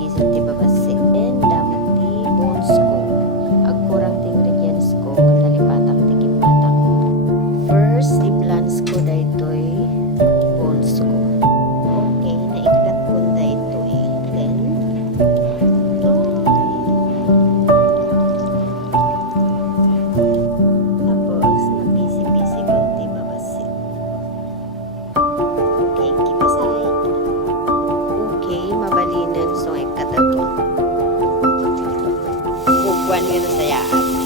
gigisan ti babasit. And damit ti bones ko. Agkurang ti ingredients ko. Nalipatak ti kimpatak. First, i-plans ko daytoy bones ko. Okay, naikat ko daytoy. Then, tapos, napisi-pisi ko ti babasit. Okay, keep aside. Okay, mabalinan. So, ikatato. Bukwan nga na sayaan.